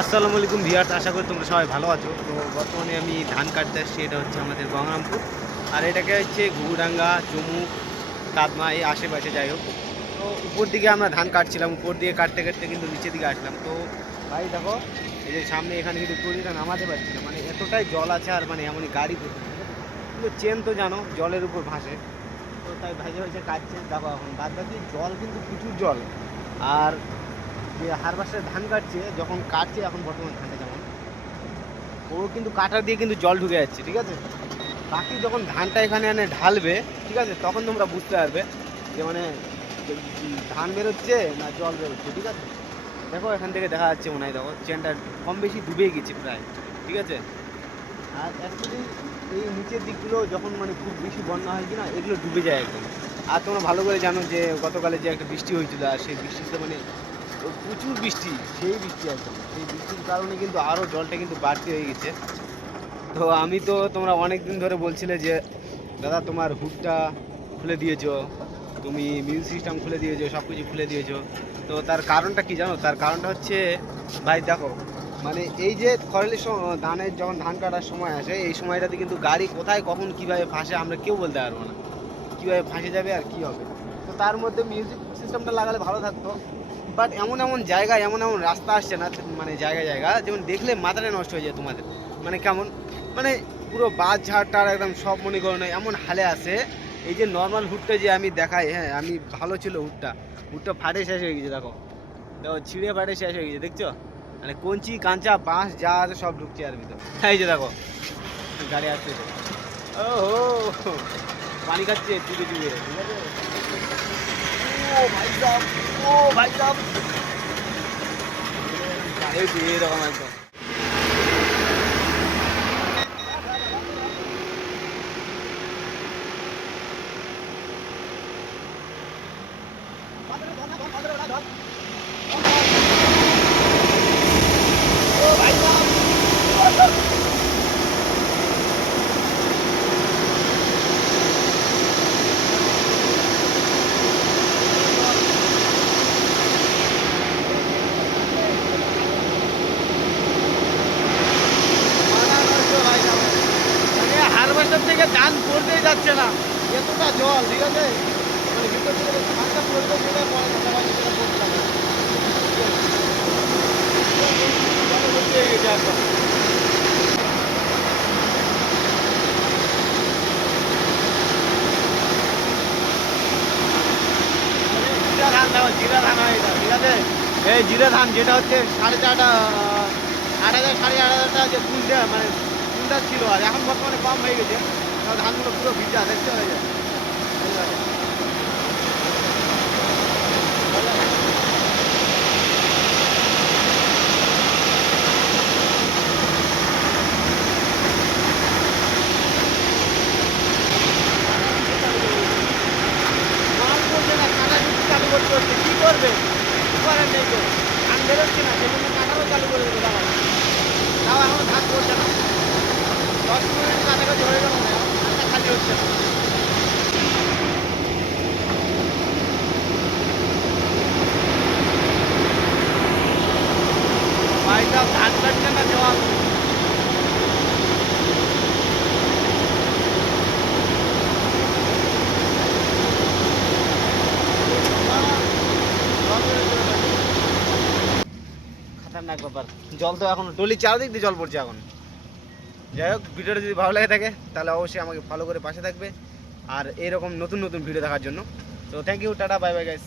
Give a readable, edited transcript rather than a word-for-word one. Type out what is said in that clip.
আসসালামু আলাইকুম ভিউয়ার্স, আশা করি তোমরা সবাই ভালো আছো। তো বর্তমানে আমি ধান কাটতে আসছি, এটা হচ্ছে আমাদের গঙ্গারামপুর, আর এটাকে হচ্ছে ঘুঘুডাঙ্গা, চুমুক, কাদমা এই আশেপাশে। যাই হোক, তো উপর দিকে আমরা ধান কাটছিলাম, উপর দিকে কাটতে কাটতে কিন্তু নিচের দিকে আসলাম। তো ভাই দেখো, এই যে সামনে এখানে কিন্তু ট্রলিটা নামাতে পারছি না, মানে এতটাই জল আছে, আর মানে এমনই গাড়ি করছে। কিন্তু চেন তো জানো জলের উপর ভাসে, তো তাই ভাইজে ভাইজে কাটছে। দেখো এখন বাদ বাকি জল কিন্তু প্রচুর জল। আর যে হারভেস্টারে ধান কাটছে, যখন কাটছে এখন বর্তমান ধানটা যেমন, ও কিন্তু কাটার দিয়ে কিন্তু জল ঢুকে যাচ্ছে, ঠিক আছে। বাকি যখন ধানটা এখানে এনে ঢালবে, ঠিক আছে, তখন তোমরা বুঝতে পারবে যে মানে ধান বেরোচ্ছে না জল বেরোচ্ছে, ঠিক আছে। দেখো এখান থেকে দেখা যাচ্ছে, মনে হয় দেখো চেনটা কম বেশি ডুবে গেছে প্রায়, ঠিক আছে। আর অ্যাকচুয়ালি এই নিচের দিকগুলো যখন মানে খুব বেশি বন্যা হয় কিনা, এগুলো ডুবে যায় একদম। আর তোমরা ভালো করে জানো যে গতকালে যে একটা বৃষ্টি হয়েছিল, আর সেই বৃষ্টিতে মানে প্রচুর বৃষ্টি, সেই বৃষ্টি একদম, সেই বৃষ্টির কারণে কিন্তু আরও জলটা কিন্তু বাড়তি হয়ে গেছে। তো আমি তো তোমরা অনেক দিন ধরে বলছিলে যে দাদা তোমার হুডটা খুলে দিয়েছো, তুমি মিউজিক সিস্টেম খুলে দিয়েছো, সব কিছু খুলে দিয়েছো। তো তার কারণটা কি জানো? তার কারণটা হচ্ছে, ভাই দেখো, মানে এই যে খরালির ধানের যখন ধান কাটার সময় আসে, এই সময়টাতে কিন্তু গাড়ি কোথায় কখন কীভাবে ফাঁসে আমরা কেউ বলতে পারবো না, কীভাবে ফাঁসে যাবে আর কী হবে। তো তার মধ্যে মিউজিক সিস্টেমটা লাগালে ভালো থাকতো। বাট এমন এমন জায়গায় এমন এমন রাস্তা আসছে না, মানে জায়গা জায়গা যেমন দেখলে মাথাটা নষ্ট হয়ে যায় তোমাদের। মানে কেমন, মানে পুরো বাস ঝাড়টার একদম সব মনে করো না, এমন হালে আছে। এই যে নর্মাল হুডটা যে আমি দেখাই, হ্যাঁ আমি ভালো ছিল হুডটা, হুডটা ফাটে শেষ হয়ে গেছে। দেখো দেখো, ছিঁড়ে ফাটে শেষ হয়ে গেছে, দেখছো? মানে কঞ্চি কাঁচা বাঁশ যা আছে সব ঢুকছে আর ভিতর। এই যে দেখো গাড়ি আসছে, ও হো পানি খাচ্ছে চুপে চুপে, ঠিক আছে। ও ভাই সাব, ও ভাই সাব, এরকম একদম। হারভেস্টার থেকে ধান পড়তেই যাচ্ছে না, এতটা জল, ঠিক আছে। মানে ভিতর থেকে ধানটা পড়বে, সেটা পরে কথা হয়, সেটা পড়তে লাগে। জলে ভর্তি হয়ে গেছে একদম। জিরা ধান দেখো, জিরা ধান হয় এটা, ঠিক আছে। এই জিরা ধান যেটা হচ্ছে 4.5 8,000 8,500 টাকা যে কুইন্টাল, মানে কুইন্টাল ছিল, আর এখন বর্তমানে কম হয়ে গেছে। ধানগুলো পুরো ভিজা দেখতে হয়ে যায়। চালু করতে হচ্ছে, কী করবে, কী করার নেই তো। ধান বেরোচ্ছে না, সেই জন্য কাটারও চালু করে দেবে। দাঁড়াও, তাও এখনো ধান করছে না, 10 মিনিট কাছাকাছি হয়ে গেল না, ধানটা খালি হচ্ছে না। ভাইটা ধান কাটছে না, জল। খাতারনাক ব্যাপার, জল তো এখন টলির চারদিক দিয়ে জল পড়ছে এখন। যাই হোক, ভিডিওটা যদি ভালো লাগে থাকে তাহলে অবশ্যই আমাকে ফলো করে পাশে থাকবে, আর এরকম নতুন নতুন ভিডিও দেখার জন্য। তো thank you, tata, bye bye guys.